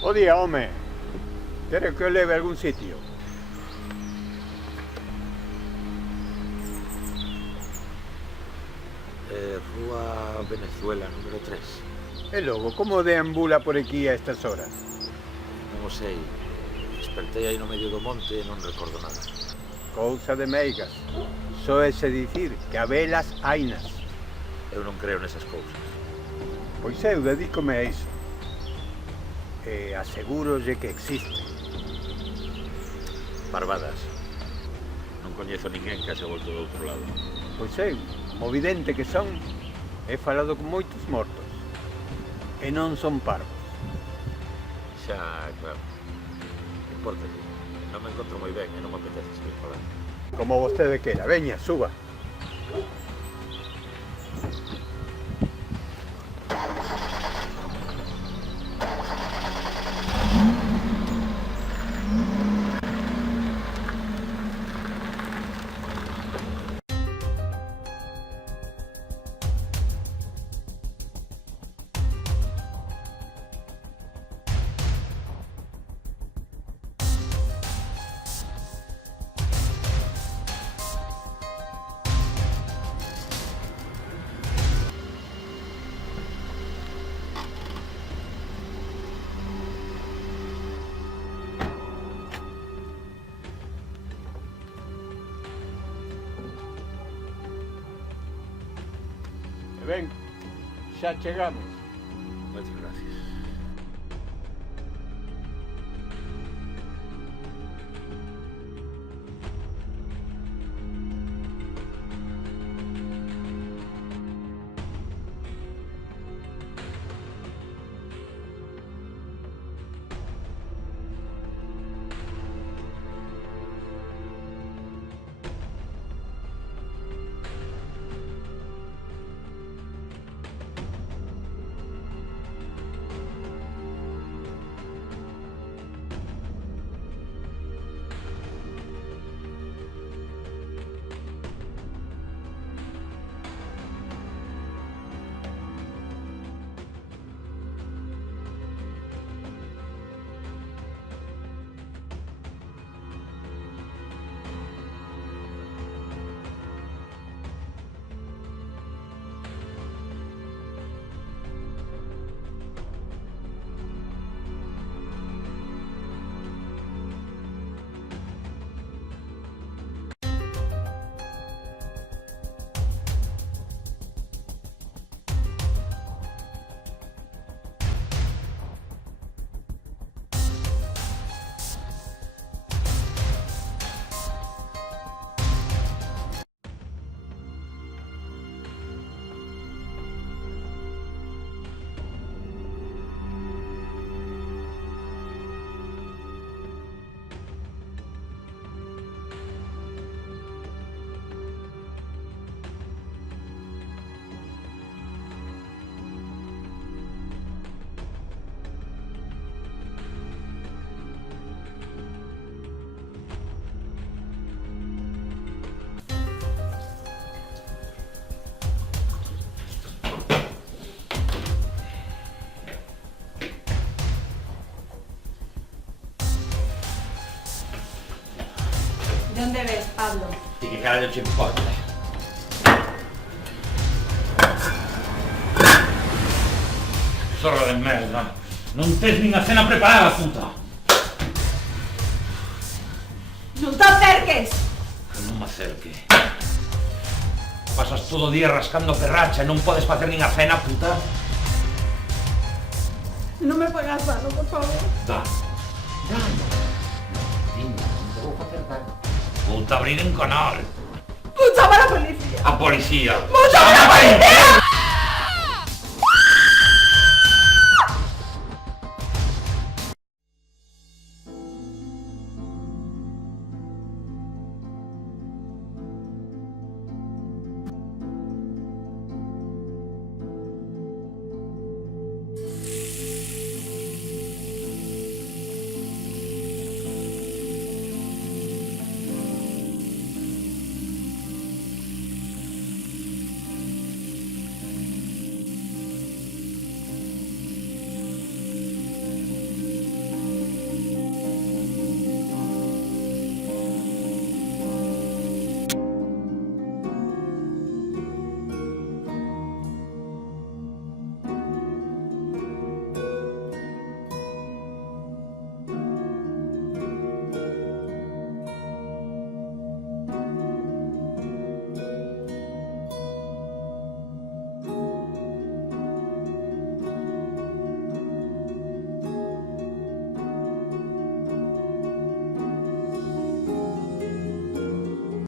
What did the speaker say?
Bo día, home. Quere que o leve a algún sitio? Rúa Venezuela, número 3. E logo, como deambula por aquí a estas horas? Non o sei. Despertei aí no medio do monte e non recordo nada. Cousa de meigas. Soese dicir que a velas hainas. Eu non creo nesas cousas. Pois eu dedícome a iso. E asegurolle que existe. Barbadas. Non coñezo ninguén que se volto do outro lado. Pois eu, movidente que son, he falado con moitos mortos. E non son parvos. Xa, claro. Importa, non me encontro moi ben e non me apetece seguir falando. Como vostede quera. Veña, suba. Ben, xa chegamos. Moitas gracias. ¿De dónde ves, Pablo? E que carallo che importa? Zorra de merda. Non tes nin a cena preparada, puta. ¡No te acerques! Que non me acerque. Pasas todo o día rascando perracha e non podes facer nin a cena, puta. No me pongas mano, por favor. Da. Non te vou facer dano. Vou te abrir en canal. ¡Llama a la policía! A policía. ¡Llama a la policía!